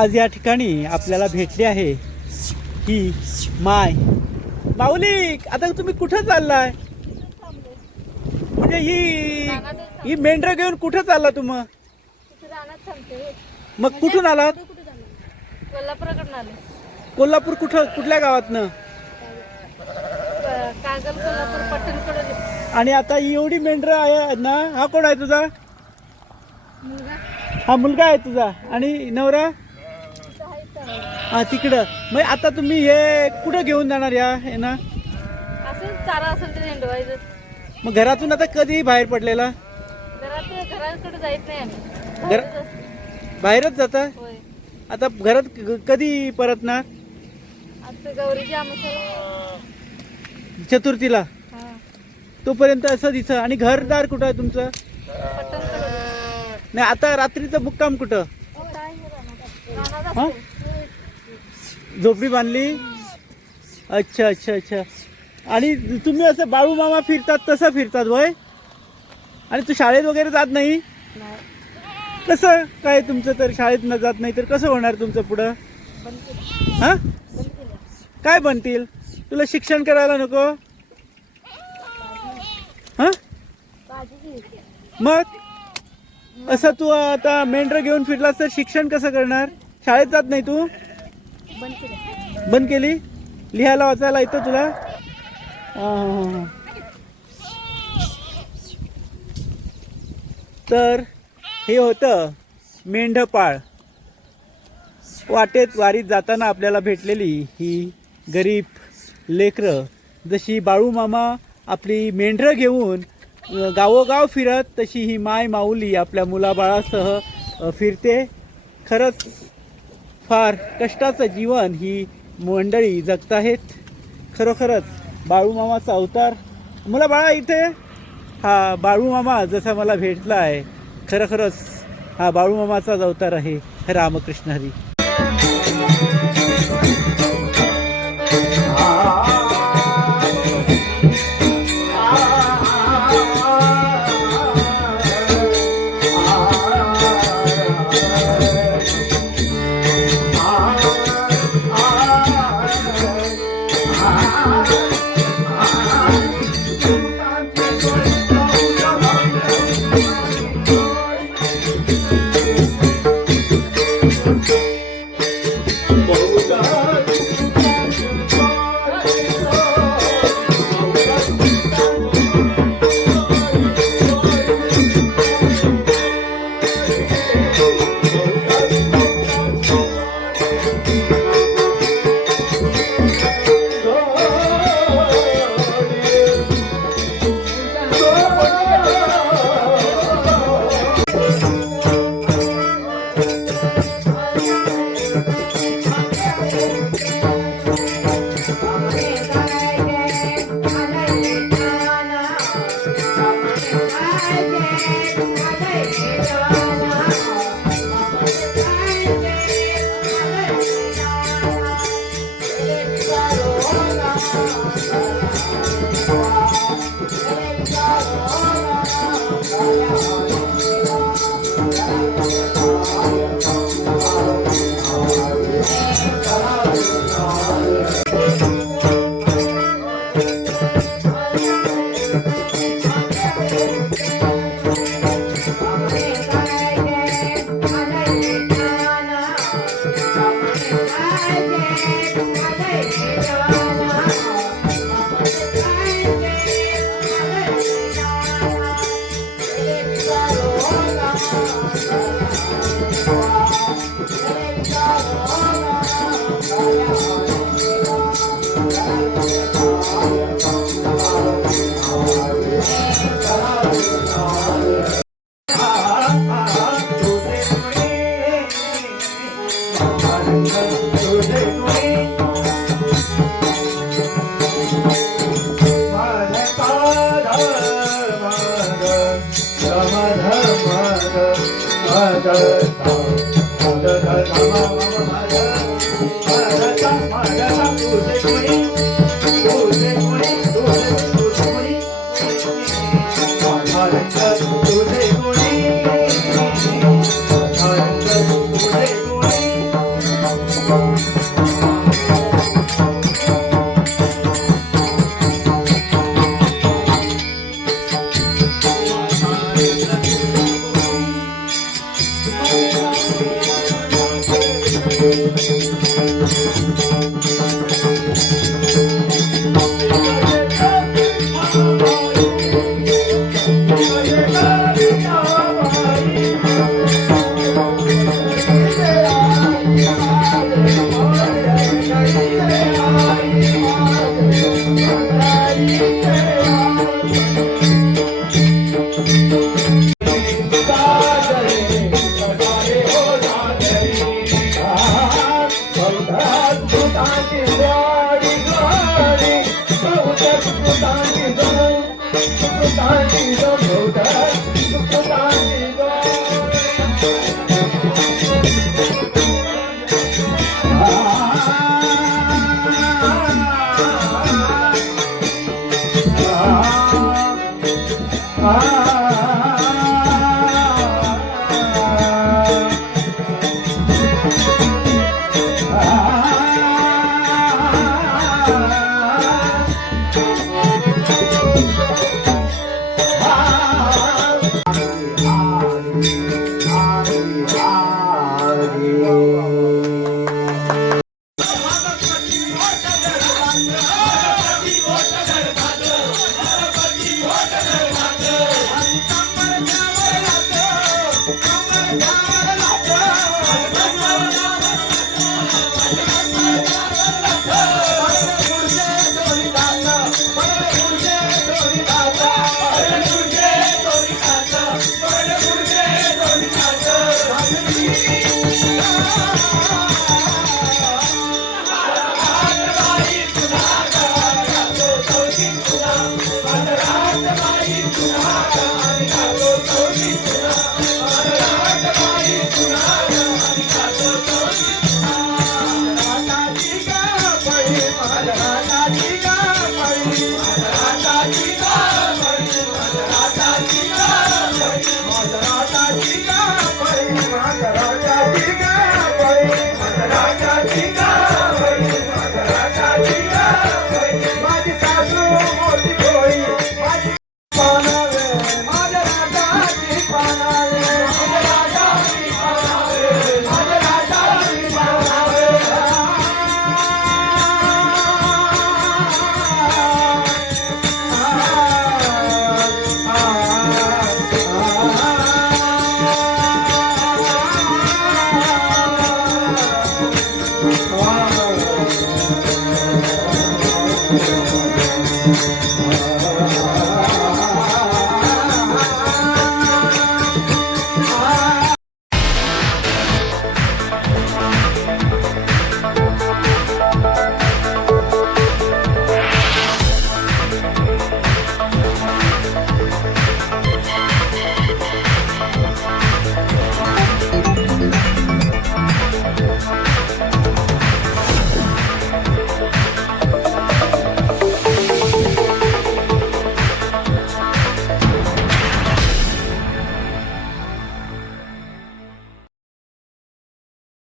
आज या ठिकाणी आपल्याला भेटली आहे ही माय. माऊली, आता तुम्ही कुठं चाललाय? म्हणजे ही मेंढरं घेऊन कुठं चालला तुम्ही? मग कुठून आलात? कोल्हापूरकडून आले. कोल्हापूर कुठल्या गावातनं? कागल कोल्हापूर पट्टणकडून. आणि आता ही एवढी मेंढरं आहे ना, हा कोण आहे तुझा? मुलगा हा मुलगा आहे तुझा. आणि नवरा? हा तिकडं. मग आता तुम्ही हे कुठं घेऊन जाणार या हे ना? असं चारा असेल ते हिंडवायचं. मग घरातून आता कधी बाहेर पडलेला? घराकडे जायत नाही आम्ही. घर बाहेरच जाता? होय. आता घरात कधी परतणार? आता गौरीची आमच्या चतुर्थीला. तोपर्यंत असं तिथं. आणि घरदार कुठं आहे तुमचं? पट्टणकडून. नाही, आता रात्रीचं मुक्काम कुठं? हा? झोपडी बांधली? अच्छा अच्छा अच्छा. आणि तुम्ही असं बाळू मामा फिरतात तसं फिरतात वय? आणि तू शाळेत वगैरे जात नाही? कसं काय तुमचं? तर शाळेत न जात नाही तर कसं होणार तुमचं पुढं? हा? काय बनतील? तुला शिक्षण करायला नको? हा? मग असं तू आता मेंढरं घेऊन फिरलास तर शिक्षण कसं करणार? शाळेत जात नाही तू? बंद केली? लिहायला वाचायला येतं तुला? तर हे होतं मेंढपाळ. वाटेत वारीत जाताना आपल्याला भेटलेली ही गरीब लेकरं. जशी बाळू मामा आपली मेंढरं घेऊन गावोगाव फिरत, तशी ही माय माऊली आपल्या मुलाबाळासह फिरते. खरंच फार कष्टाचं जीवन ही मंडळी जगत आहेत. खरोखरच बाळूमामाचा अवतार. मुला बाळा, इथे हा बाळूमामा जसा मला भेटला आहे, खरोखरच हा बाळूमामाचाच अवतार आहे. रामकृष्ण हरी. Thank you.